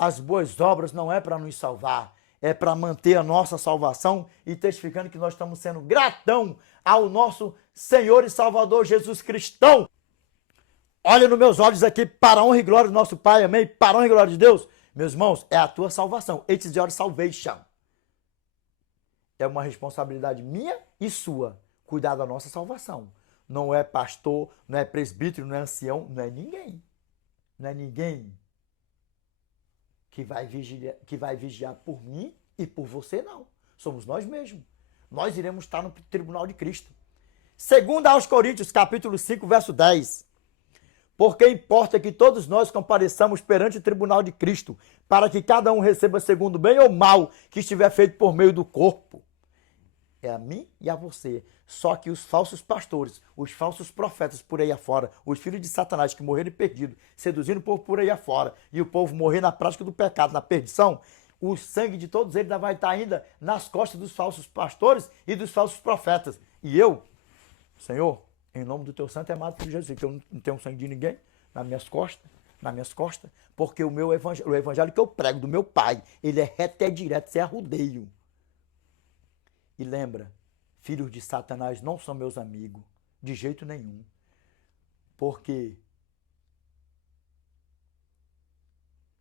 as boas obras não é para nos salvar, é para manter a nossa salvação e testificando que nós estamos sendo gratão ao nosso Senhor e Salvador Jesus Cristão. Olha nos meus olhos aqui, para a honra e glória do nosso Pai, amém? Para a honra e glória de Deus. Meus irmãos, é a tua salvação. It is your salvation. É uma responsabilidade minha e sua, cuidar da nossa salvação. Não é pastor, não é presbítero, não é ancião, não é ninguém. Não é ninguém que vai vigiar por mim e por você, não. Somos nós mesmos. Nós iremos estar no tribunal de Cristo. 2 aos Coríntios, capítulo 5, verso 10. Porque importa que todos nós compareçamos perante o tribunal de Cristo, para que cada um receba segundo o bem ou mal que estiver feito por meio do corpo. É a mim e a você. Só que os falsos pastores, os falsos profetas por aí afora, os filhos de Satanás que morreram perdidos, seduzindo o povo por aí afora, e o povo morrer na prática do pecado, na perdição, o sangue de todos eles vai estar ainda nas costas dos falsos pastores e dos falsos profetas. E eu, Senhor, em nome do teu santo e amado Filho Jesus, que eu não tenho sangue de ninguém nas minhas costas, porque o evangelho que eu prego do meu Pai, ele é reto e é direto, sem arrudeio. E lembra, filhos de Satanás não são meus amigos, de jeito nenhum. Porque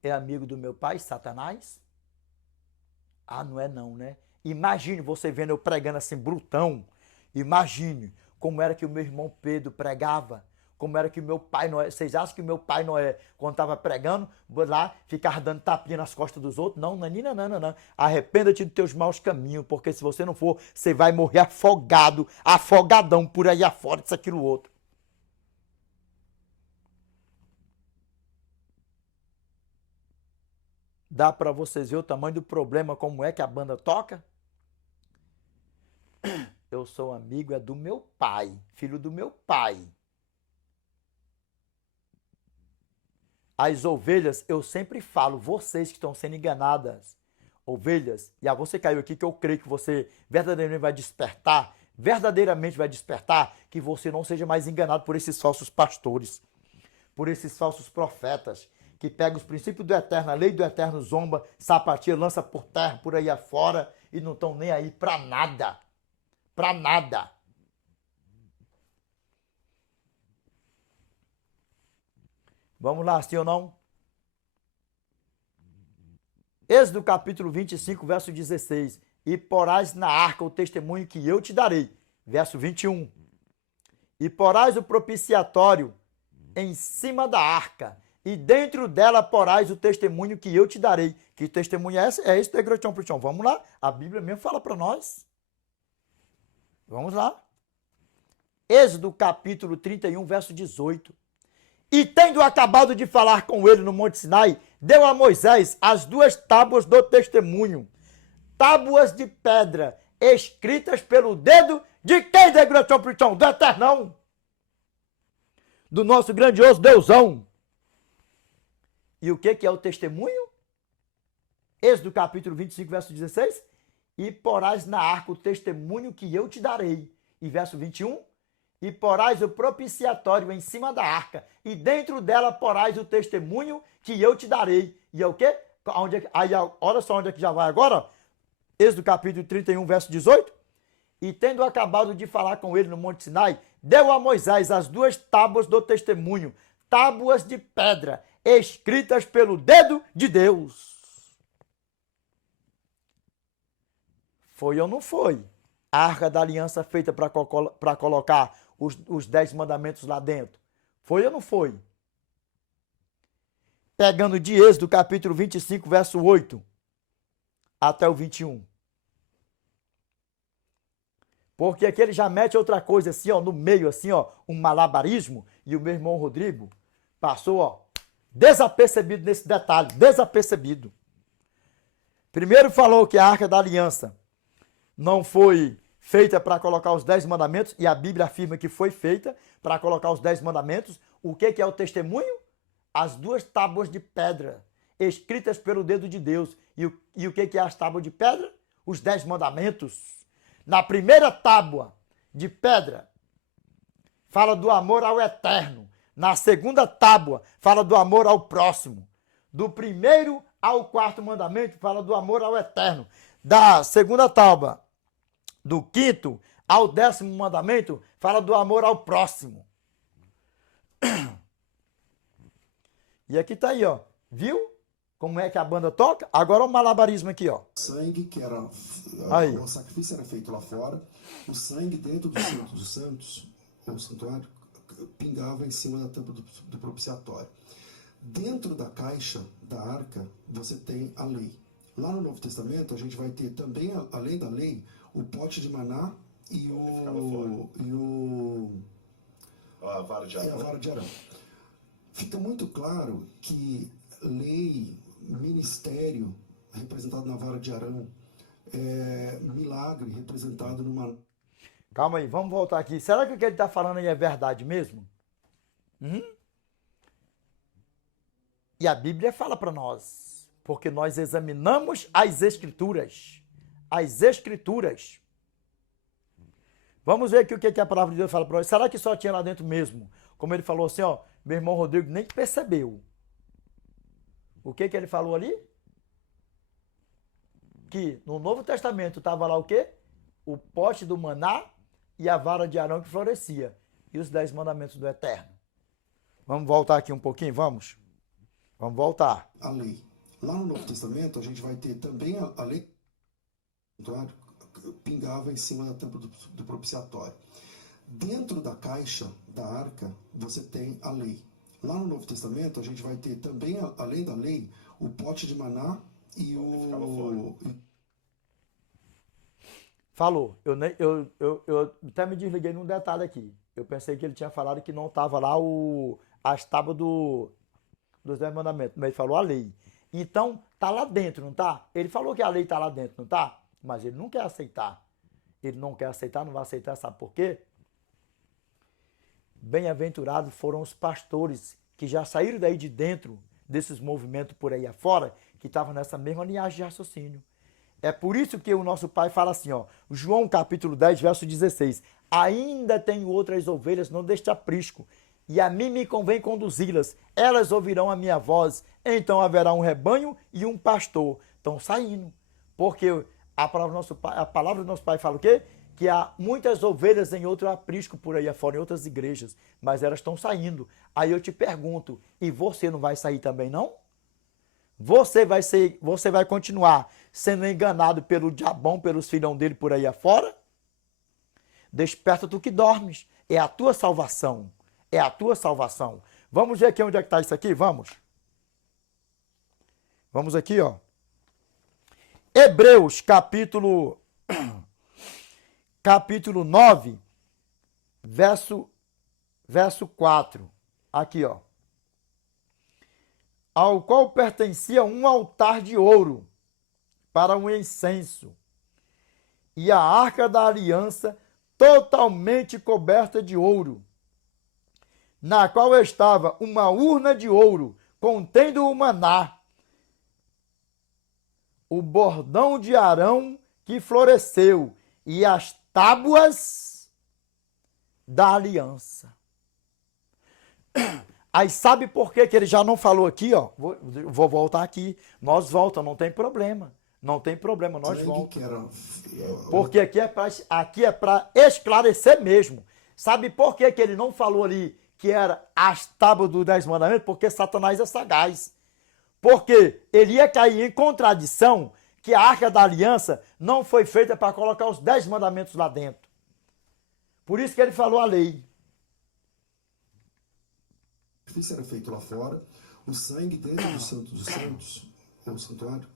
é amigo do meu pai, Satanás? Ah, não é não, né? Imagine você vendo eu pregando assim, brutão. Imagine como era que o meu irmão Pedro pregava. Como era que o meu pai Noé... Vocês acham que o meu pai Noé, quando estava pregando, lá, ficava dando tapinha nas costas dos outros? Não, não. Arrependa-te dos teus maus caminhos, porque se você não for, você vai morrer afogado, afogadão por aí afora, isso, aquilo, outro. Dá para vocês ver o tamanho do problema, como é que a banda toca? Eu sou amigo, é do meu pai, filho do meu pai. As ovelhas, eu sempre falo, vocês que estão sendo enganadas, ovelhas, e a você caiu aqui, que eu creio que você verdadeiramente vai despertar, que você não seja mais enganado por esses falsos pastores, por esses falsos profetas, que pegam os princípios do eterno, a lei do eterno, zomba, sapatia, lança por terra, por aí afora, e não estão nem aí para nada. Para nada. Vamos lá, sim ou não? Êxodo capítulo 25, verso 16. E porás na arca o testemunho que eu te darei. Verso 21. E porás o propiciatório em cima da arca, e dentro dela porás o testemunho que eu te darei. Que testemunho é esse? É esse, Degrotão Puxão. Vamos lá. A Bíblia mesmo fala para nós. Vamos lá. Êxodo capítulo 31, verso 18. E tendo acabado de falar com ele no Monte Sinai, deu a Moisés as 2 tábuas do testemunho, tábuas de pedra, escritas pelo dedo de quem, Degrotão Puxão? Do Eternão. Do nosso grandioso Deusão. E o que é o testemunho? Êxodo capítulo 25, verso 16. E porás na arca o testemunho que eu te darei. E verso 21. E porás o propiciatório em cima da arca. E dentro dela porás o testemunho que eu te darei. E é o quê? Aí, olha só onde é que já vai agora. Êxodo capítulo 31, verso 18. E tendo acabado de falar com ele no Monte Sinai, deu a Moisés as 2 tábuas do testemunho, tábuas de pedra, escritas pelo dedo de Deus. Foi ou não foi? A arca da aliança feita para colocar os 10 mandamentos lá dentro. Foi ou não foi? Pegando de Êxodo, capítulo 25, verso 8, até o 21. Porque aqui ele já mete outra coisa assim, ó, no meio, assim, ó, um malabarismo, e o meu irmão Rodrigo passou, ó, desapercebido nesse detalhe, desapercebido. Primeiro falou que a arca da aliança não foi feita para colocar os 10 mandamentos, e a Bíblia afirma que foi feita para colocar os 10 mandamentos. O que é o testemunho? As 2 tábuas de pedra, escritas pelo dedo de Deus. E o que é as tábuas de pedra? Os 10 mandamentos. Na primeira tábua de pedra, fala do amor ao eterno. Na segunda tábua, fala do amor ao próximo. Do primeiro ao quarto mandamento, fala do amor ao eterno. Da segunda tábua, do quinto ao 10º mandamento, fala do amor ao próximo. E aqui tá aí, ó. Viu como é que a banda toca? Agora o malabarismo aqui, ó. Sangue, que era... Aí. O sacrifício era feito lá fora. O sangue dentro do Santo dos Santos, o santuário, pingava em cima da tampa do propiciatório. Dentro da caixa da arca, você tem a lei. Lá no Novo Testamento, a gente vai ter também, além da lei, o pote de maná e a vara de Arão. a vara de Arão. Fica muito claro que lei, ministério, representado na vara de Arão, milagre, representado numa... Calma aí, vamos voltar aqui. Será que o que ele está falando aí é verdade mesmo? E a Bíblia fala para nós, porque nós examinamos as Escrituras. As Escrituras. Vamos ver aqui o que a palavra de Deus fala para nós. Será que só tinha lá dentro mesmo? Como ele falou assim, ó, meu irmão Rodrigo nem percebeu. O que ele falou ali? Que no Novo Testamento estava lá o quê? O pote do maná e a vara de Arão que florescia. E os 10 mandamentos do Eterno. Vamos voltar aqui um pouquinho, vamos? Vamos voltar. A lei. Lá no Novo Testamento, a gente vai ter também a lei... pingava em cima da tampa do propiciatório. Dentro da caixa da arca, você tem a lei. Lá no Novo Testamento, a gente vai ter também, além da lei, o pote de maná e Falou. Eu até me desliguei num detalhe aqui. Eu pensei que ele tinha falado que não estava lá as tábuas dos 10 mandamentos, mas ele falou a lei. Então, tá lá dentro, não tá? Ele falou que a lei tá lá dentro, não tá? Mas ele não quer aceitar. Ele não quer aceitar, não vai aceitar, sabe por quê? Bem-aventurados foram os pastores que já saíram daí de dentro desses movimentos por aí afora, que estavam nessa mesma linhagem de raciocínio. É por isso que o nosso pai fala assim, ó, João capítulo 10, verso 16, ainda tenho outras ovelhas, não deste aprisco, e a mim me convém conduzi-las, elas ouvirão a minha voz, então haverá um rebanho e um pastor. Estão saindo, porque a palavra do nosso pai fala o quê? Que há muitas ovelhas em outro aprisco por aí afora, em outras igrejas, mas elas estão saindo. Aí eu te pergunto, e você não vai sair também, não? Você vai continuar sendo enganado pelo diabão, pelos filhão dele por aí afora? Desperta tu que dormes. É a tua salvação. É a tua salvação. Vamos ver aqui onde é que está isso aqui? Vamos. Vamos aqui, ó. Hebreus, capítulo 9, verso 4. Aqui, ó. Ao qual pertencia um altar de ouro para um incenso, e a arca da aliança totalmente coberta de ouro, na qual estava uma urna de ouro contendo o maná, o bordão de Arão que floresceu, e as tábuas da aliança. Aí sabe por que ele já não falou aqui, ó? Vou voltar aqui. Nós voltamos, não tem problema. Não tem problema, nós voltamos. Porque aqui é para esclarecer mesmo. Sabe por que ele não falou ali que era as tábuas dos 10 mandamentos? Porque Satanás é sagaz. Porque ele ia cair em contradição que a arca da aliança não foi feita para colocar os 10 mandamentos lá dentro. Por isso que ele falou a lei. O sacrifício era feito lá fora, o sangue dentro do Santo dos Santos, o santuário,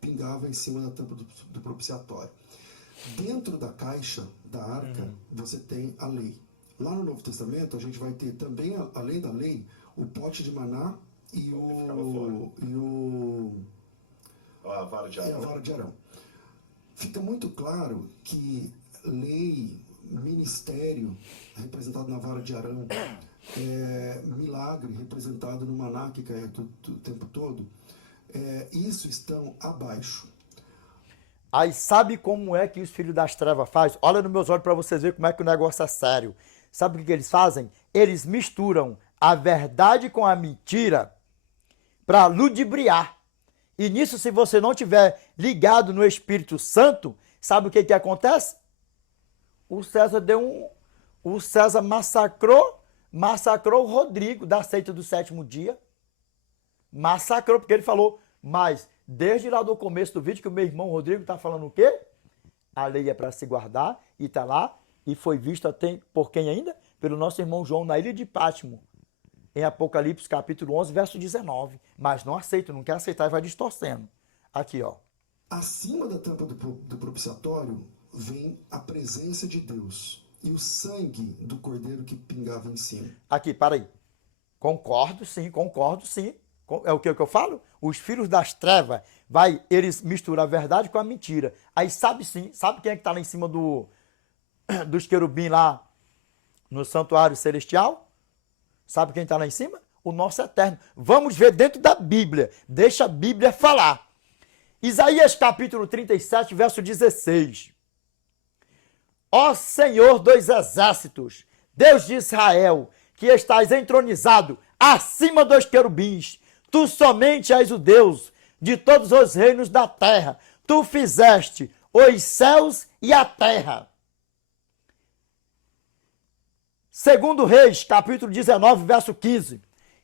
pingava em cima da tampa do propiciatório. Dentro da caixa da arca, você tem a lei. Lá no Novo Testamento, a gente vai ter também, além da lei, o pote de maná e a vara de Arão. a vara de Arão. Fica muito claro que lei, ministério, representado na vara de Arão, milagre, representado no maná que cai o tempo todo, isso estão abaixo. Aí sabe como é que os filhos das trevas fazem? Olha nos meus olhos para vocês verem como é que o negócio é sério. Sabe o que eles fazem? Eles misturam a verdade com a mentira para ludibriar. E nisso, se você não tiver ligado no Espírito Santo, sabe o que acontece? O César massacrou o Rodrigo da seita do sétimo dia. Massacrou, porque ele falou, mas desde lá do começo do vídeo que o meu irmão Rodrigo está falando o quê? A lei é para se guardar e está lá. E foi visto até por quem ainda? Pelo nosso irmão João na ilha de Pátimo. Em Apocalipse capítulo 11, verso 19. Mas não aceita, não quer aceitar e vai distorcendo. Aqui, ó. Acima da tampa do propiciatório vem a presença de Deus e o sangue do cordeiro que pingava em cima. Aqui, para aí. Concordo, sim. É o que eu falo? Os filhos das trevas, eles misturam a verdade com a mentira. Aí sabe quem é que está lá em cima dos querubins lá no santuário celestial? Sabe quem está lá em cima? O nosso Eterno. Vamos ver dentro da Bíblia. Deixa a Bíblia falar. Isaías capítulo 37, verso 16. Ó Senhor dos exércitos, Deus de Israel, que estás entronizado acima dos querubins, tu somente és o Deus de todos os reinos da terra. Tu fizeste os céus e a terra. Segundo Reis, capítulo 19, verso 15.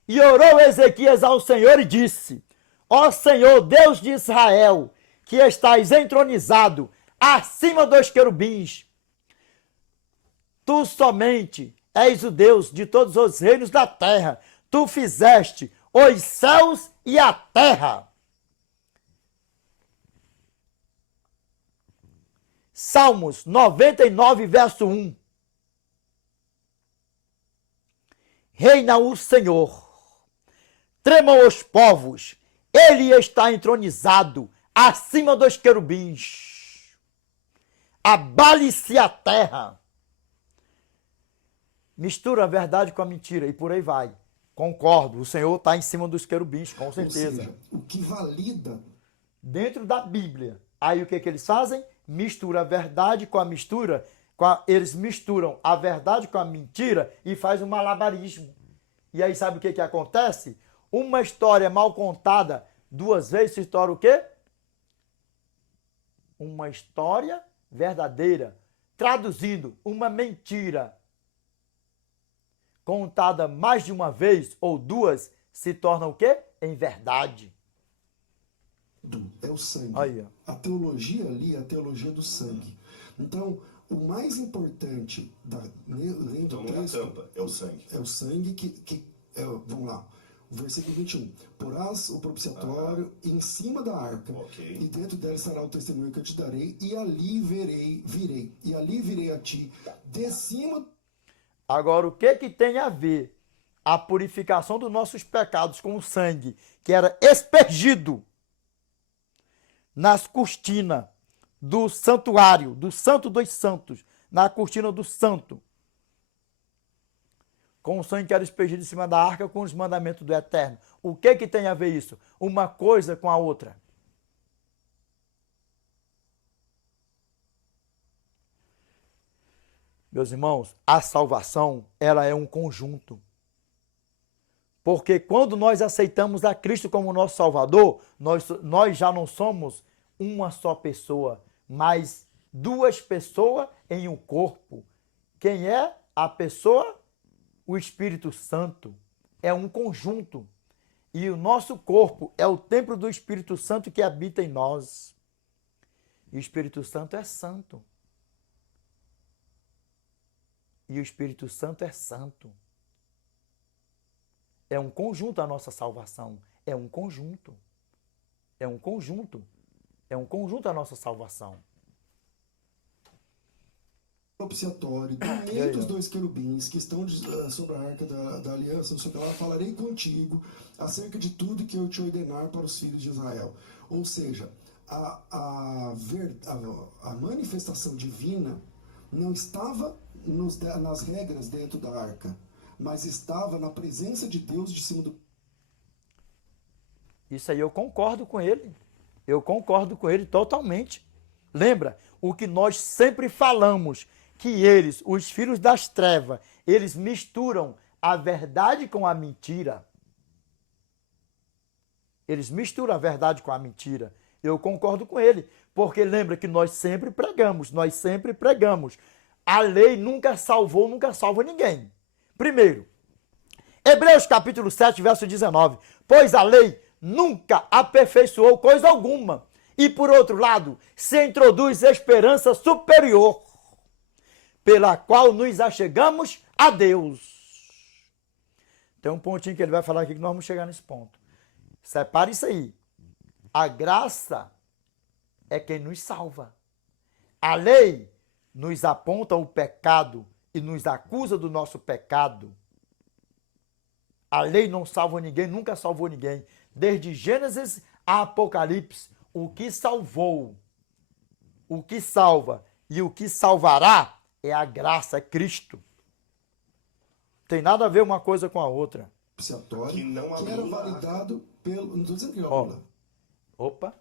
E orou Ezequias ao Senhor e disse: Ó Senhor, Deus de Israel, que estás entronizado acima dos querubins, tu somente és o Deus de todos os reinos da terra. Tu fizeste os céus e a terra. Salmos 99, verso 1. Reina o Senhor, tremam os povos, ele está entronizado acima dos querubins. Abale-se a terra. Mistura a verdade com a mentira e por aí vai. Concordo, o Senhor está em cima dos querubins, com certeza. Ou seja, o que valida dentro da Bíblia. Aí o que eles fazem? Mistura a verdade com a mistura. Eles misturam a verdade com a mentira e faz um malabarismo. E aí sabe o que acontece? Uma história mal contada duas vezes se torna o quê? Uma história verdadeira. Traduzindo, uma mentira contada mais de uma vez ou duas se torna o quê? Em verdade. É o sangue. Aí, a teologia ali é a teologia do sangue. Então, o mais importante além do texto é a tampa, é o sangue. É o sangue vamos lá. O versículo 21. Porás o propiciatório em cima da arca, e dentro dela estará o testemunho que eu te darei, e ali virei, e ali virei a ti, de cima. Agora, o que tem a ver a purificação dos nossos pecados com o sangue que era espergido nas cortinas do santuário, do Santo dos Santos, na cortina do santo, com o sangue que era espergido em cima da arca, com os mandamentos do Eterno? O que tem a ver isso? Uma coisa com a outra. Meus irmãos, a salvação, ela é um conjunto. Porque quando nós aceitamos a Cristo como nosso Salvador, nós já não somos uma só pessoa, mas duas pessoas em um corpo. Quem é a pessoa? O Espírito Santo. É um conjunto. E o nosso corpo é o templo do Espírito Santo que habita em nós. E o Espírito Santo é santo. E o Espírito Santo é santo. É um conjunto a nossa salvação. É um conjunto. É um conjunto. É um conjunto a nossa salvação. Propiciatório, do meio dos dois querubins que estão sobre a arca da aliança, não sei o que lá, falarei contigo acerca de tudo que eu te ordenar para os filhos de Israel. Ou seja, a manifestação divina não estava nas regras dentro da arca, mas estava na presença de Deus de cima do... Isso aí eu concordo com ele. Eu concordo com ele totalmente. Lembra o que nós sempre falamos, que eles, os filhos das trevas, eles misturam a verdade com a mentira. Eles misturam a verdade com a mentira. Eu concordo com ele, porque lembra que nós sempre pregamos. A lei nunca salvou, nunca salva ninguém. Primeiro, Hebreus capítulo 7, verso 19. Pois a lei nunca aperfeiçoou coisa alguma. E por outro lado, se introduz esperança superior, pela qual nos achegamos a Deus. Tem um pontinho que ele vai falar aqui que nós vamos chegar nesse ponto. Separe isso aí. A graça é quem nos salva. A lei nos aponta o pecado e nos acusa do nosso pecado. A lei não salva ninguém, nunca salvou ninguém. Desde Gênesis a Apocalipse, o que salvou, o que salva e o que salvará é a graça, é Cristo. Tem nada a ver uma coisa com a outra. Propiciatório, Que não que era anula a validado pelo... Não estou dizendo que não Ó. anula. Opa,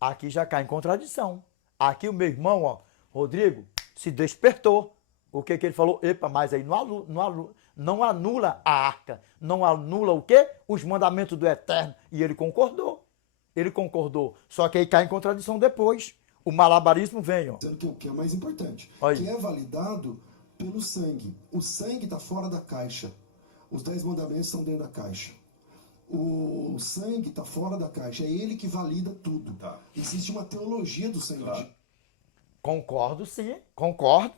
aqui já cai em contradição. Aqui o meu irmão, ó, Rodrigo, se despertou. O que ele falou? Epa, mas aí não anula a arca. Não anula o quê? Os mandamentos do Eterno. E ele concordou. Ele concordou. Só que aí cai em contradição depois. O malabarismo vem, ó. Dizendo que o que é mais importante. Aí. Que é validado pelo sangue. O sangue está fora da caixa. Os 10 mandamentos estão dentro da caixa. O sangue está fora da caixa. É ele que valida tudo. Tá. Existe uma teologia do sangue. Claro. Concordo, sim, concordo.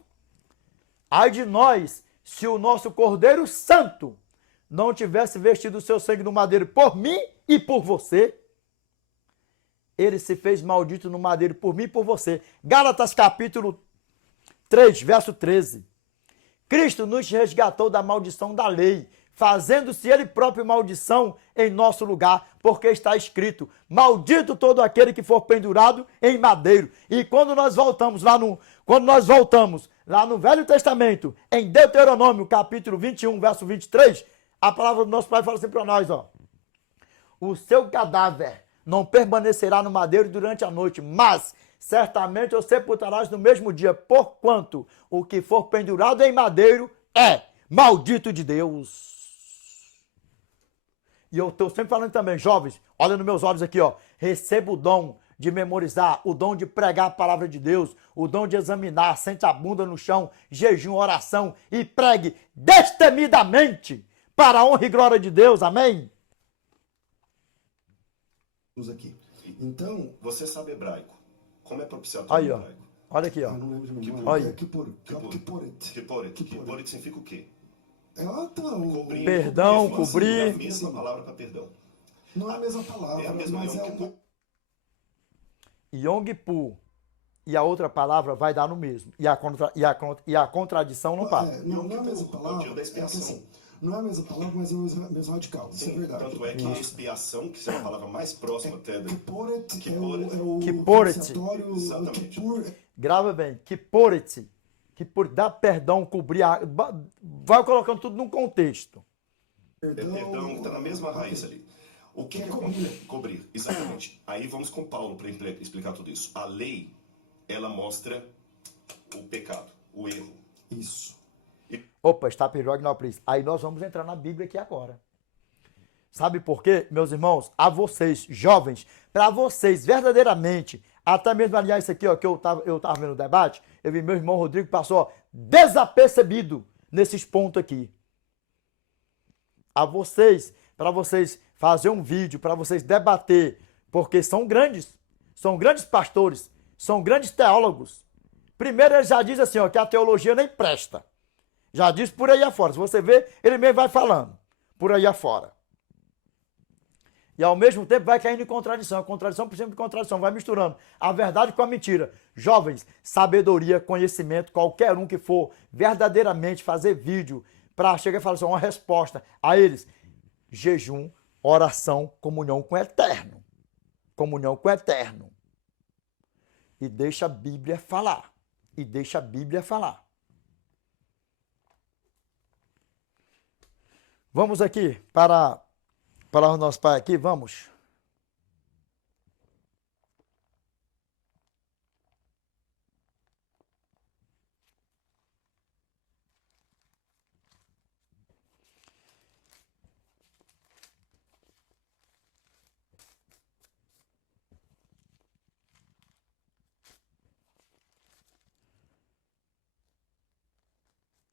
Ai de nós, se o nosso Cordeiro Santo não tivesse vestido o seu sangue no madeiro por mim e por você. Ele se fez maldito no madeiro por mim e por você. Gálatas capítulo 3, verso 13. Cristo nos resgatou da maldição da lei, fazendo-se ele próprio maldição em nosso lugar, porque está escrito: maldito todo aquele que for pendurado em madeiro. E quando nós voltamos lá no Velho Testamento, em Deuteronômio, capítulo 21, verso 23, a palavra do nosso Pai fala assim para nós, ó: o seu cadáver não permanecerá no madeiro durante a noite, mas certamente o sepultarás no mesmo dia, porquanto o que for pendurado em madeiro é maldito de Deus. E eu estou sempre falando também, jovens, olha nos meus olhos aqui, ó, receba o dom de memorizar, o dom de pregar a palavra de Deus, o dom de examinar, sente a bunda no chão, jejum, oração e pregue destemidamente para a honra e glória de Deus, amém? Aqui. Então, Você sabe hebraico. Como é propiciatório Aí, em ó, hebraico? olha aqui, ó. não lembro de memória. Olha. É Kiporet. Kiporet significa o quê? Cobrir. Perdão, É a cobrir. mesma palavra para perdão. Não é a mesma palavra, É a mesma, mas Yom é Kippur. Yom Kippur e a outra palavra vai dar no mesmo. E a contradição não para. Não é a mesma É o palavra. dia da expiação. Assim, não é a mesma palavra, mas é o mesmo radical. Isso é verdade. Tanto é que a expiação, que seria a palavra mais próxima até do... Kiporet Kiporet. é o Kiporet. propiciatório, Exatamente. Kippur Grava bem, Kiporet, que por dar perdão, cobrir, vai colocando tudo num contexto. Perdão, está na mesma raiz ali. O que acontece? Cobrir, exatamente. Aí vamos com Paulo para explicar tudo isso. A lei, ela mostra o pecado, o erro. Isso. Opa, está Pirognópolis. Aí nós vamos entrar na Bíblia aqui agora. Sabe por quê, meus irmãos? A vocês, jovens, para vocês verdadeiramente, até mesmo, aliás, isso aqui, ó, que eu tava vendo o debate, eu vi meu irmão Rodrigo passou, ó, desapercebido nesses pontos aqui. A vocês, para vocês fazer um vídeo, para vocês debater, porque são grandes pastores, são grandes teólogos. Primeiro ele já diz assim, ó, que a teologia nem presta. Já diz por aí afora. Se você vê, ele mesmo vai falando por aí afora. E ao mesmo tempo vai caindo em contradição. Contradição por cima de contradição. Vai misturando a verdade com a mentira. Jovens, sabedoria, conhecimento, qualquer um que for verdadeiramente fazer vídeo para chegar e falar assim, uma resposta a eles. Jejum, oração, comunhão com o Eterno. Comunhão com o Eterno. E deixa a Bíblia falar. E deixa a Bíblia falar. Vamos aqui para o nosso Pai aqui, vamos.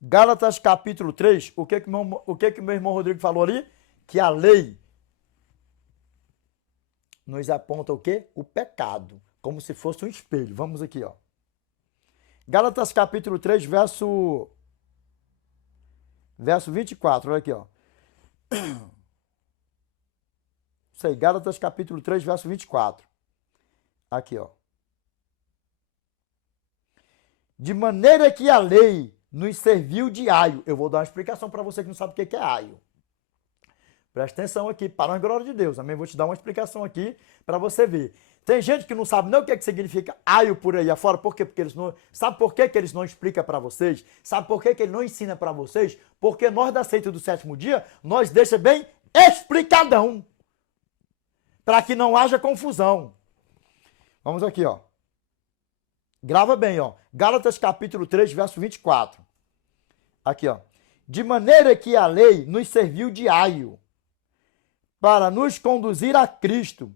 Gálatas capítulo 3, o que que meu irmão Rodrigo falou ali? Que a lei nos aponta o quê? O pecado, como se fosse um espelho. Vamos aqui, ó. Gálatas capítulo 3, verso 24, olha aqui, ó. Isso aí, Gálatas capítulo 3, verso 24. Aqui, ó. De maneira que a lei nos serviu de aio. Eu vou dar uma explicação para você que não sabe o que é aio. Presta atenção aqui, para a glória de Deus. Amém? Vou te dar uma explicação aqui para você ver. Tem gente que não sabe nem o que significa aio por aí afora. Por quê? Porque eles não... Sabe por que eles não explicam para vocês? Sabe por que ele não ensina para vocês? Porque nós da seita do sétimo dia, nós deixa bem explicadão. Para que não haja confusão. Vamos aqui, ó. Grava bem, ó. Gálatas capítulo 3, verso 24. Aqui, ó. De maneira que a lei nos serviu de aio para nos conduzir a Cristo,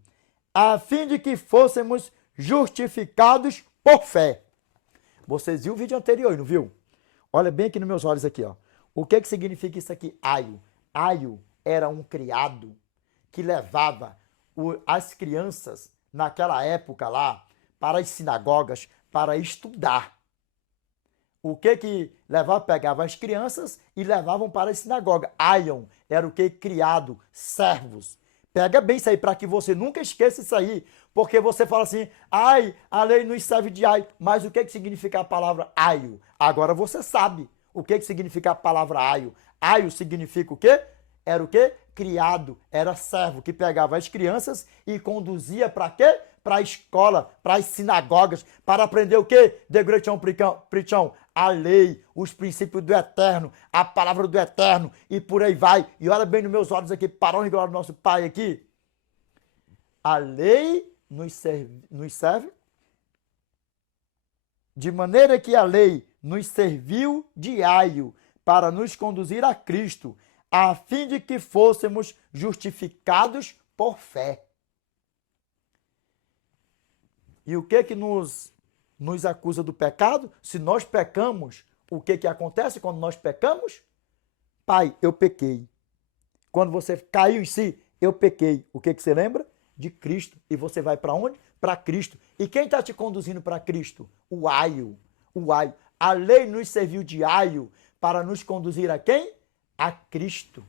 a fim de que fôssemos justificados por fé. Vocês viram o vídeo anterior, não viu? Olha bem aqui nos meus olhos aqui, ó. O que significa isso aqui? Aio. Aio era um criado que levava as crianças naquela época lá para as sinagogas para estudar. O que levava? Pegava as crianças e levavam para a sinagoga. Aion era o que? Criado, servos. Pega bem isso aí para que você nunca esqueça isso aí, porque você fala assim, ai, a lei nos serve de aio. Mas o que significa a palavra aio? Agora você sabe o que significa a palavra aio. Aio significa o quê? Era o quê? Criado, era servo que pegava as crianças e conduzia para quê? Para a escola, para as sinagogas, para aprender o quê? De Gretchen Prichão, a lei, os princípios do eterno, a palavra do eterno e por aí vai. E olha bem nos meus olhos aqui, para a glória do nosso Pai aqui. A lei nos serve de maneira que a lei nos serviu de aio para nos conduzir a Cristo, a fim de que fôssemos justificados por fé. E o que nos acusa do pecado? Se nós pecamos, o que acontece quando nós pecamos? Pai, eu pequei. Quando você caiu em si, eu pequei. O que você lembra? De Cristo. E você vai para onde? Para Cristo. E quem está te conduzindo para Cristo? O aio. O aio. A lei nos serviu de aio para nos conduzir a quem? A Cristo.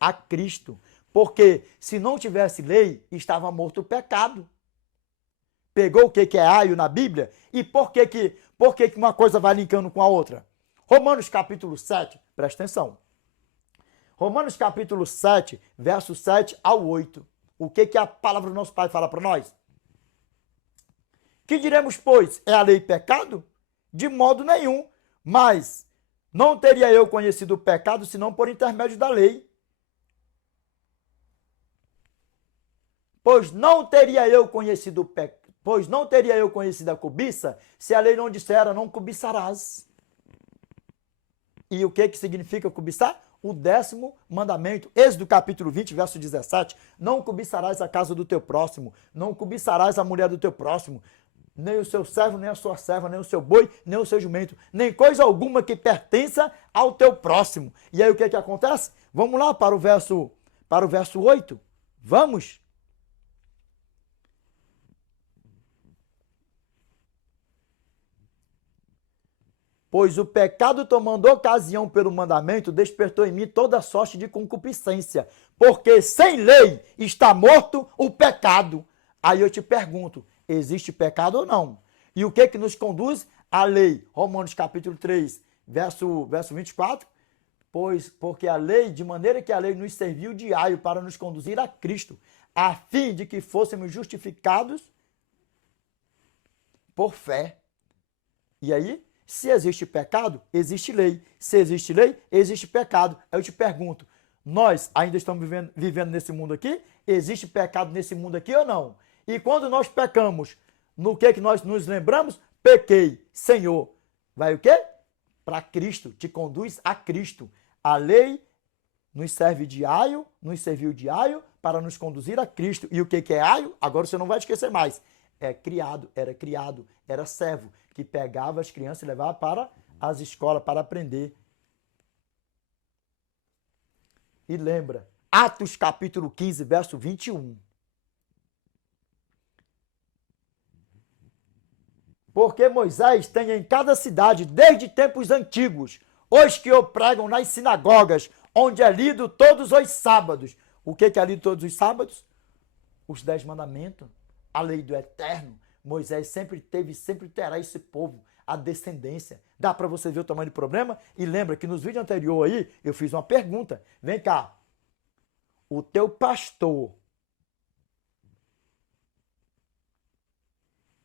A Cristo. Porque se não tivesse lei, estava morto o pecado. Pegou o que é aio na Bíblia? E por que uma coisa vai linkando com a outra? Romanos capítulo 7, presta atenção. Romanos capítulo 7, verso 7 ao 8. O que a palavra do nosso Pai fala para nós? Que diremos, pois? É a lei pecado? De modo nenhum. Mas não teria eu conhecido o pecado senão por intermédio da lei. Pois não teria eu conhecido a cobiça, se a lei não dissera, não cobiçarás. E o que significa cobiçar? O 10º mandamento, Êxodo capítulo 20, verso 17. Não cobiçarás a casa do teu próximo, não cobiçarás a mulher do teu próximo, nem o seu servo, nem a sua serva, nem o seu boi, nem o seu jumento, nem coisa alguma que pertença ao teu próximo. E aí o que acontece? Vamos lá para o verso 8. Vamos? Pois o pecado, tomando ocasião pelo mandamento, despertou em mim toda sorte de concupiscência, porque sem lei está morto o pecado. Aí eu te pergunto, existe pecado ou não? E o que nos conduz? A lei. Romanos capítulo 3, verso 24. Porque a lei, de maneira que a lei nos serviu de aio para nos conduzir a Cristo, a fim de que fôssemos justificados por fé. E aí? Se existe pecado, existe lei. Se existe lei, existe pecado. Aí eu te pergunto, nós ainda estamos vivendo nesse mundo aqui? Existe pecado nesse mundo aqui ou não? E quando nós pecamos, no que nós nos lembramos? Pequei, Senhor. Vai o quê? Para Cristo, te conduz a Cristo. A lei nos serviu de aio para nos conduzir a Cristo. E o que é aio? Agora você não vai esquecer mais. Era servo, que pegava as crianças e levava para as escolas para aprender E lembra, Atos capítulo 15, verso 21. Porque Moisés tem em cada cidade, desde tempos antigos, os que o pregam nas sinagogas, onde é lido todos os sábados. O que é lido todos os sábados? Os 10 mandamentos, a lei do eterno. Moisés sempre teve e sempre terá esse povo, a descendência. Dá para você ver o tamanho do problema? E lembra que nos vídeos anteriores aí, eu fiz uma pergunta. Vem cá, o teu pastor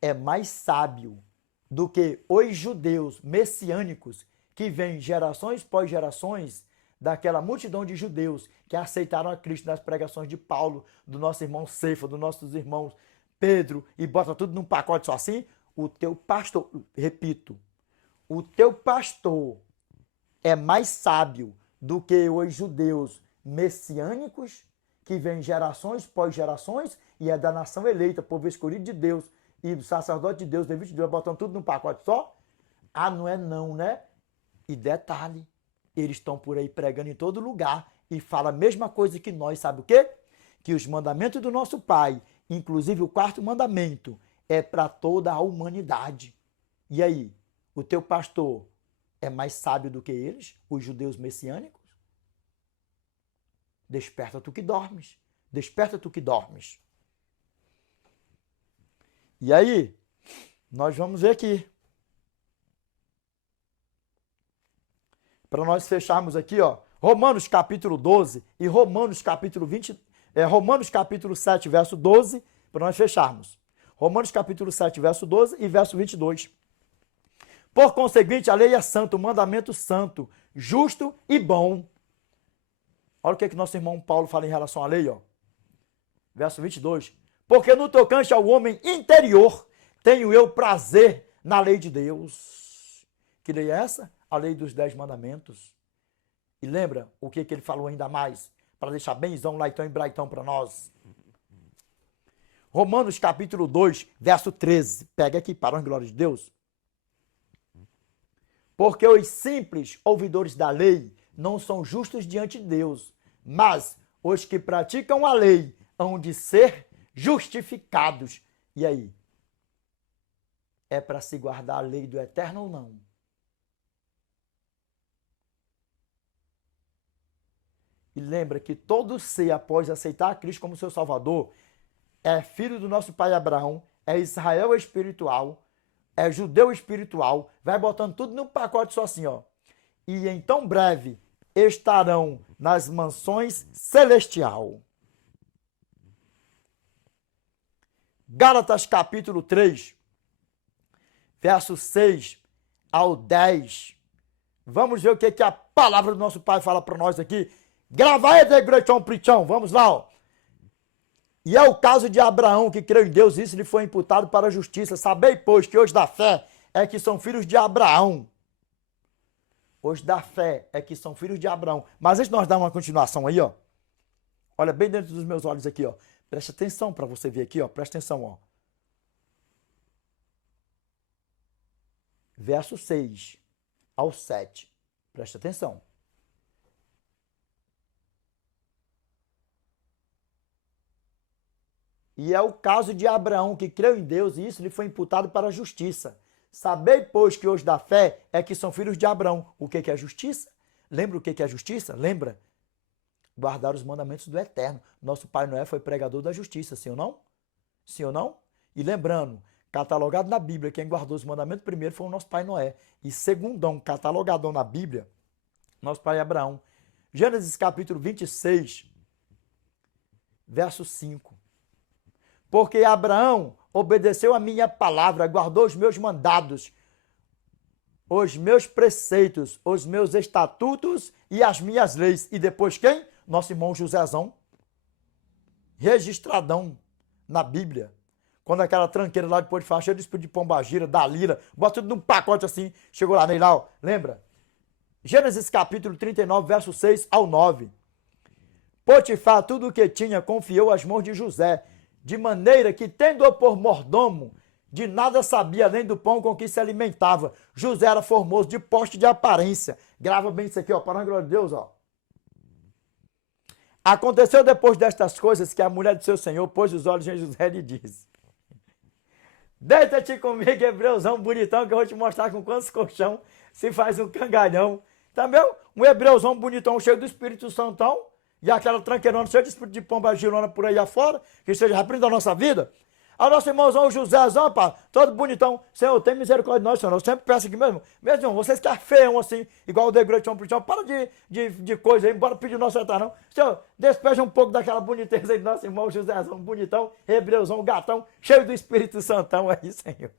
é mais sábio do que os judeus messiânicos que vêm gerações pós gerações daquela multidão de judeus que aceitaram a Cristo nas pregações de Paulo, do nosso irmão Cefa, dos nossos irmãos Pedro, e bota tudo num pacote só assim? O teu pastor, repito, o teu pastor é mais sábio do que os judeus messiânicos que vêm gerações pós gerações e é da nação eleita, povo escolhido de Deus, e o sacerdote de Deus, Deus de Deus, botando tudo num pacote só? Ah, não é não, né? E detalhe, eles estão por aí pregando em todo lugar e falam a mesma coisa que nós, sabe o quê? Que os mandamentos do nosso Pai, inclusive o 4º mandamento, é para toda a humanidade. E aí, o teu pastor é mais sábio do que eles, os judeus messiânicos? Desperta tu que dormes. Desperta tu que dormes. E aí, nós vamos ver aqui. Para nós fecharmos aqui, ó, Romanos capítulo 12 e Romanos capítulo 20, Romanos capítulo 7, verso 12, para nós fecharmos. Romanos capítulo 7, verso 12 e verso 22. Por conseguinte, a lei é santa, o mandamento santo, justo e bom. Olha o que nosso irmão Paulo fala em relação à lei, ó. Verso 22. Porque no tocante ao homem interior, tenho eu prazer na lei de Deus. Que lei é essa? A lei dos 10 mandamentos. E lembra o que ele falou ainda mais? Para deixar benzão, laitão e braitão para nós. Romanos capítulo 2, verso 13. Pega aqui, para a glória de Deus. Porque os simples ouvidores da lei não são justos diante de Deus, mas os que praticam a lei hão de ser justificados. E aí? É para se guardar a lei do eterno ou não? E lembra que todo ser, após aceitar a Cristo como seu Salvador, é filho do nosso pai Abraão, é Israel espiritual, é judeu espiritual, vai botando tudo num pacote só assim, ó. E em tão breve estarão nas mansões celestial. Gálatas capítulo 3, verso 6 ao 10. Vamos ver o que a palavra do nosso Pai fala para nós aqui. Grava aí, Gretão Prichão, vamos lá, ó. E é o caso de Abraão, que creu em Deus, isso lhe foi imputado para a justiça. Sabei, pois, que os da fé é que são filhos de Abraão. Os da fé é que são filhos de Abraão. Mas antes de nós dar uma continuação aí, ó. Olha bem dentro dos meus olhos aqui, ó. Preste atenção para você ver aqui, ó. Presta atenção, ó. Verso 6 ao 7. Presta atenção. E é o caso de Abraão, que creu em Deus, e isso lhe foi imputado para a justiça. Sabei, pois, que os da fé é que são filhos de Abraão. O que é justiça? Lembra o que é justiça? Lembra? Guardar os mandamentos do Eterno. Nosso pai Noé foi pregador da justiça, sim ou não? Sim ou não? E lembrando, catalogado na Bíblia, quem guardou os mandamentos primeiro foi o nosso pai Noé. E segundão, catalogadão na Bíblia, nosso pai Abraão. Gênesis capítulo 26, verso 5. Porque Abraão obedeceu a minha palavra, guardou os meus mandados, os meus preceitos, os meus estatutos e as minhas leis. E depois quem? Nosso irmão Josézão, registradão na Bíblia. Quando aquela tranqueira lá depois de falar, cheio de pombagira, Dalila, bota tudo num pacote assim, chegou lá nele lá, ó, lembra? Gênesis capítulo 39, verso 6 ao 9. Potifar tudo o que tinha confiou às mãos de José, de maneira que, tendo-o por mordomo, de nada sabia além do pão com que se alimentava. José era formoso, de porte de aparência. Grava bem isso aqui, ó, para a glória de Deus, ó. Aconteceu depois destas coisas que a mulher do seu senhor pôs os olhos em José e lhe disse: deita-te comigo, hebreuzão bonitão, que eu vou te mostrar com quantos colchão se faz um cangalhão. Também um hebreuzão bonitão, cheio do Espírito Santão, e aquela tranqueirona cheia de espírito de pomba girona por aí afora, que seja reprimindo a nossa vida. A nosso irmãozão Josézão, pá, todo bonitão. Senhor, tem misericórdia de nós, Senhor. Eu sempre peço aqui mesmo. Mesmo, irmão, vocês que é feiam assim, igual o degradão pro chão, para de coisa aí, bora pedir nosso altar, não. Senhor, despeja um pouco daquela boniteza aí do nosso irmão Josézão, bonitão, hebreuzão, gatão, cheio do Espírito Santão aí, Senhor.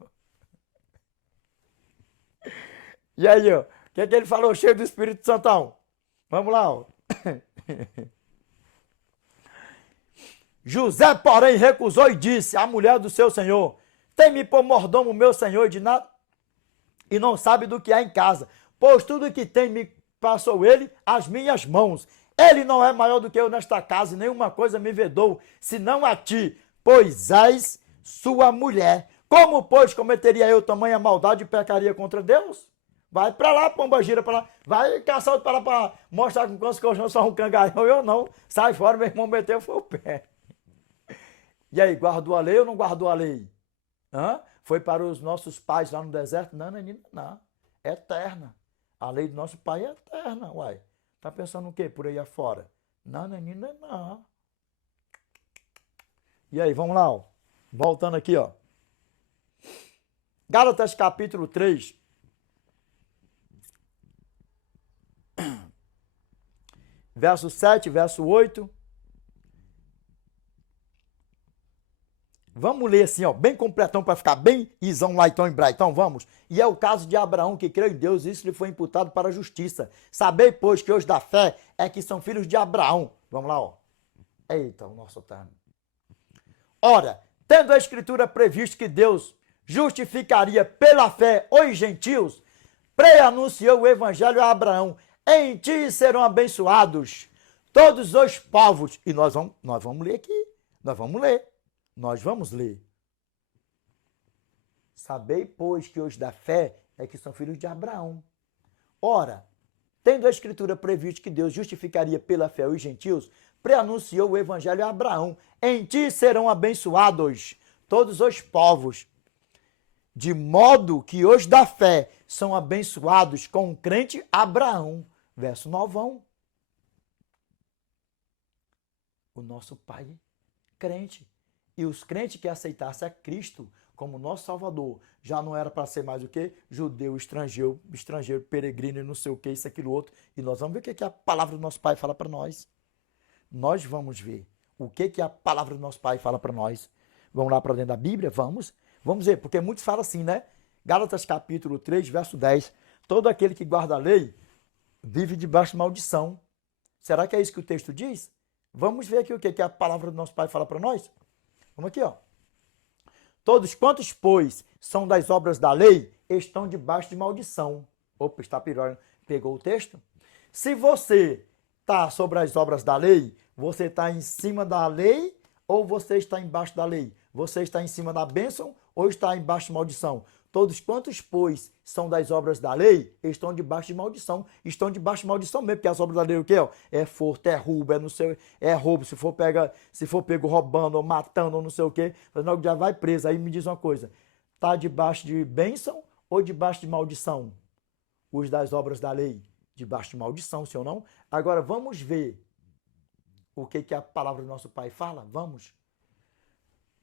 E aí, ó, o que é que ele falou, cheio do Espírito Santão? Vamos lá, ó. José, porém, recusou e disse à mulher do seu senhor: tem-me por mordomo meu senhor de nada, e não sabe do que há em casa, pois tudo que tem me passou ele às minhas mãos. Ele não é maior do que eu nesta casa, e nenhuma coisa me vedou, senão a ti, pois és sua mulher. Como, pois, cometeria eu tamanha maldade e pecaria contra Deus? Vai pra lá, pomba gira pra lá. Vai caçar outro para lá pra mostrar com quantos colchões só um cangalhão, eu não. Sai fora, meu irmão meteu foi o pé. E aí, guardou a lei ou não guardou a lei? Hã? Foi para os nossos pais lá no deserto? Não, não. É eterna. A lei do nosso pai é eterna, uai. Tá pensando o quê por aí afora? Não. E aí, vamos lá, ó. Voltando aqui, ó. Gálatas capítulo 3. Verso 7, verso 8. Vamos ler assim, ó, bem completão para ficar bem isão, laitão e braitão, vamos. E é o caso de Abraão, que creu em Deus, e isso lhe foi imputado para a justiça. Sabei, pois, que os da fé é que são filhos de Abraão. Vamos lá, ó. Eita, o nosso termo. Ora, tendo a Escritura previsto que Deus justificaria pela fé os gentios, preanunciou o evangelho a Abraão: em ti serão abençoados todos os povos. E nós vamos ler aqui, nós vamos ler. Sabei, pois, que os da fé é que são filhos de Abraão. Ora, tendo a Escritura previsto que Deus justificaria pela fé os gentios, preanunciou o evangelho a Abraão: em ti serão abençoados todos os povos. De modo que os da fé são abençoados com o crente Abraão. Verso 9. O nosso pai crente. E os crentes que aceitassem a Cristo como nosso Salvador, já não era para ser mais o quê? Judeu, estrangeiro, peregrino e não sei o que, isso, aquilo, outro. E nós vamos ver o que a palavra do nosso Pai fala para nós. Nós vamos ver o que a palavra do nosso Pai fala para nós. Vamos lá para dentro da Bíblia? Vamos ver, porque muitos falam assim, né? Gálatas capítulo 3, verso 10. Todo aquele que guarda a lei vive debaixo de maldição. Será que é isso que o texto diz? Vamos ver aqui o que a palavra do nosso Pai fala para nós. Vamos aqui, ó. Todos quantos, pois, são das obras da lei, estão debaixo de maldição. Opa, está pior, pegou o texto? Se você está sobre as obras da lei, você está em cima da lei ou você está embaixo da lei? Você está em cima da bênção ou está embaixo de maldição? Todos quantos, pois, são das obras da lei, estão debaixo de maldição. Estão debaixo de maldição mesmo, porque as obras da lei o quê? É furto, é roubo, é não sei, é roubo, se for pego roubando ou matando ou não sei o quê, logo já vai preso. Aí me diz uma coisa, está debaixo de bênção ou debaixo de maldição? Os das obras da lei, debaixo de maldição, sim ou não? Agora vamos ver o que a palavra do nosso Pai fala? Vamos.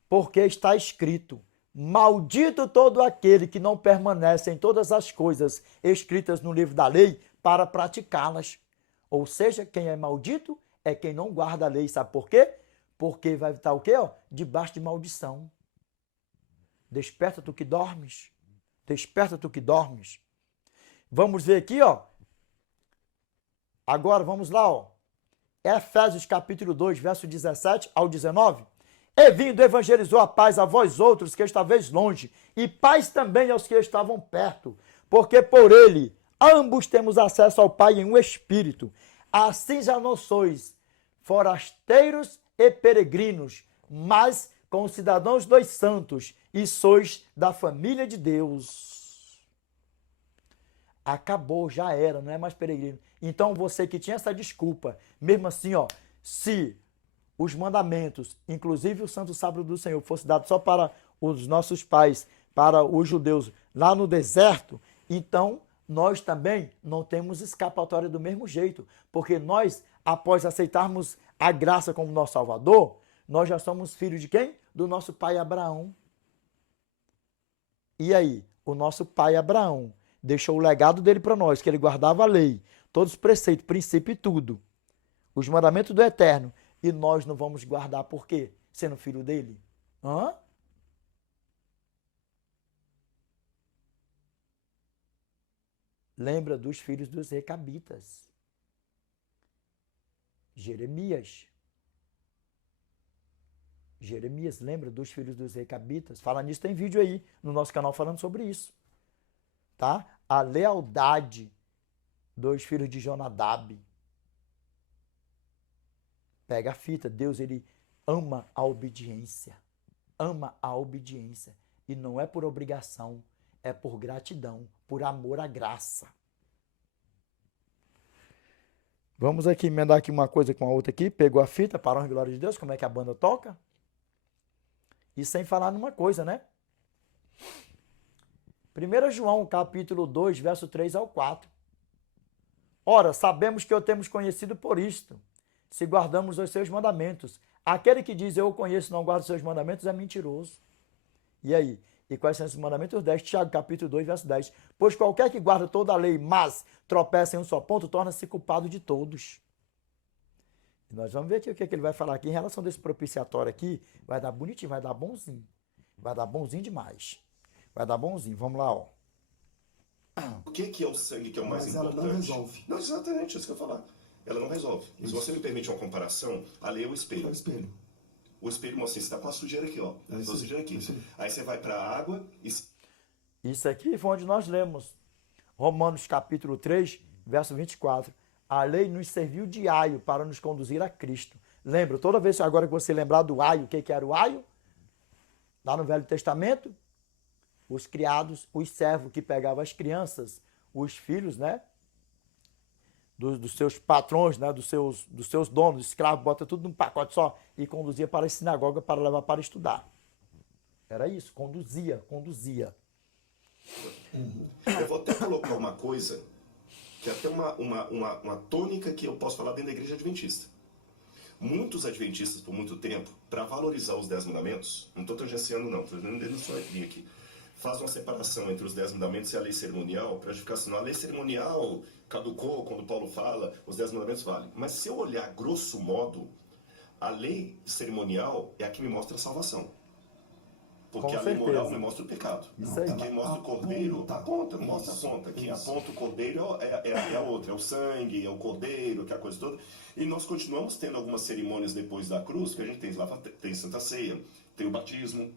Porque está escrito: maldito todo aquele que não permanece em todas as coisas escritas no livro da lei para praticá-las. Ou seja, quem é maldito é quem não guarda a lei. Sabe por quê? Porque vai estar o quê? Debaixo de maldição. Desperta tu que dormes. Desperta tu que dormes. Vamos ver aqui, ó. Agora vamos lá, ó. Efésios capítulo 2, verso 17 ao 19. E vindo, evangelizou a paz a vós outros que estáveis longe, e paz também aos que estavam perto, porque por ele ambos temos acesso ao Pai em um espírito. Assim já não sois forasteiros e peregrinos, mas concidadãos dos santos, e sois da família de Deus. Acabou, já era, não é mais peregrino. Então você que tinha essa desculpa, mesmo assim, ó, Se os mandamentos, inclusive o Santo Sábado do Senhor, fosse dado só para os nossos pais, para os judeus lá no deserto, então nós também não temos escapatória do mesmo jeito, porque nós, após aceitarmos a graça como nosso Salvador, nós já somos filhos de quem? Do nosso pai Abraão. E aí, o nosso pai Abraão deixou o legado dele para nós, que ele guardava a lei, todos os preceitos, princípio e tudo, os mandamentos do Eterno, e nós não vamos guardar por quê? Sendo filho dele? Hã? Lembra dos filhos dos recabitas. Jeremias, lembra dos filhos dos recabitas? Fala nisso, tem vídeo aí no nosso canal falando sobre isso. Tá? A lealdade dos filhos de Jonadab. Pega a fita, Deus ele ama a obediência. Ama a obediência. E não é por obrigação, é por gratidão, por amor à graça. Vamos aqui emendar aqui uma coisa com a outra aqui. Pegou a fita, para a glória de Deus, como é que a banda toca? E sem falar numa coisa, né? 1 João, capítulo 2, verso 3 ao 4. Ora, sabemos que o temos conhecido por isto, se guardamos os seus mandamentos. Aquele que diz eu o conheço e não guarda os seus mandamentos é mentiroso. E aí? E quais são esses mandamentos? 10, Tiago, capítulo 2, verso 10. Pois qualquer que guarda toda a lei, mas tropeça em um só ponto, torna-se culpado de todos. E nós vamos ver aqui o que ele vai falar aqui em relação desse propiciatório aqui. Vai dar bonitinho, vai dar bonzinho. Vai dar bonzinho demais. Vai dar bonzinho. Vamos lá, ó. O que é o sangue que é o mais Mas importante? ela não resolve. Não, exatamente, isso que eu ia falar. Ela não resolve. Se você me permite uma comparação, a lei é o É o espelho. espelho. O espelho mostra assim, você está com a sujeira aqui, ó. É isso A sujeira aqui. é isso aí. Aí você vai para a água e... Isso aqui foi onde nós lemos. Romanos capítulo 3, verso 24. A lei nos serviu de aio para nos conduzir a Cristo. Lembra? Toda vez agora que você lembrar do aio, o que era o aio? Lá no Velho Testamento, os criados, os servos que pegavam as crianças, os filhos, né? Dos seus patrões, né? Dos seus donos, escravos, bota tudo num pacote só e conduzia para a sinagoga para levar para estudar. Era isso, conduzia. Eu vou até colocar uma coisa, que é até uma tônica que eu posso falar dentro da igreja adventista. Muitos adventistas, por muito tempo, para valorizar os 10 mandamentos, não estou tangenciando não, estou dentro da sua linha aqui, faz uma separação entre os 10 mandamentos e a lei cerimonial, para ficar assim, a lei cerimonial caducou quando Paulo fala, os 10 mandamentos valem. Mas se eu olhar grosso modo, a lei cerimonial é a que me mostra a salvação. Porque a lei moral me mostra o pecado. Isso aí. Quem mostra o cordeiro, aponta, mostra a ponta. Quem aponta o cordeiro é a outra, é o sangue, é o cordeiro, que é a coisa toda. E nós continuamos tendo algumas cerimônias depois da cruz, que a gente tem lá, tem Santa Ceia, tem o batismo.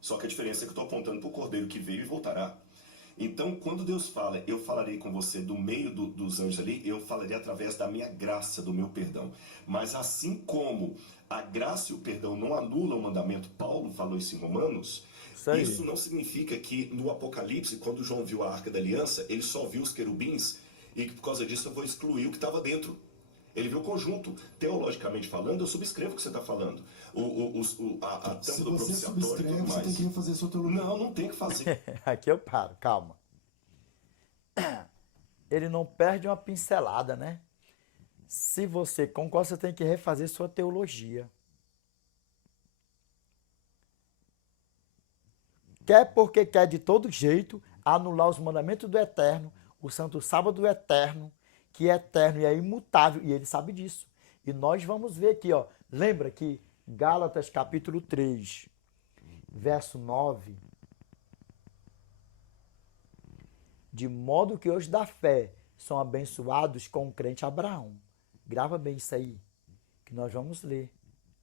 Só que a diferença é que eu estou apontando para o cordeiro que veio e voltará. Então, quando Deus fala, eu falarei com você do meio dos anjos ali, eu falarei através da minha graça, do meu perdão. Mas assim como a graça e o perdão não anulam o mandamento, Paulo falou isso em Romanos, isso não significa que no Apocalipse, quando João viu a Arca da Aliança, ele só viu os querubins e que por causa disso eu vou excluir o que estava dentro. Ele viu o conjunto. Teologicamente falando, eu subscrevo o que você está falando. A tampa do propiciatório e tudo mais. Você tem que refazer a sua teologia. Não tem que fazer. Aqui eu paro, calma. Ele não perde uma pincelada, né? Se você concorda, você tem que refazer sua teologia. Quer porque quer de todo jeito anular os mandamentos do Eterno, o Santo Sábado do Eterno, que é eterno e é imutável, e ele sabe disso. E nós vamos ver aqui, ó. Lembra que Gálatas capítulo 3, verso 9, de modo que os da fé são abençoados com o crente Abraão. Grava bem isso aí, que nós vamos ler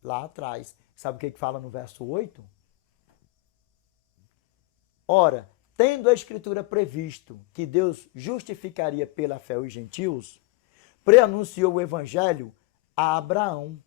lá atrás. Sabe o que fala no verso 8? Ora, tendo a Escritura previsto que Deus justificaria pela fé os gentios, preanunciou o Evangelho a Abraão,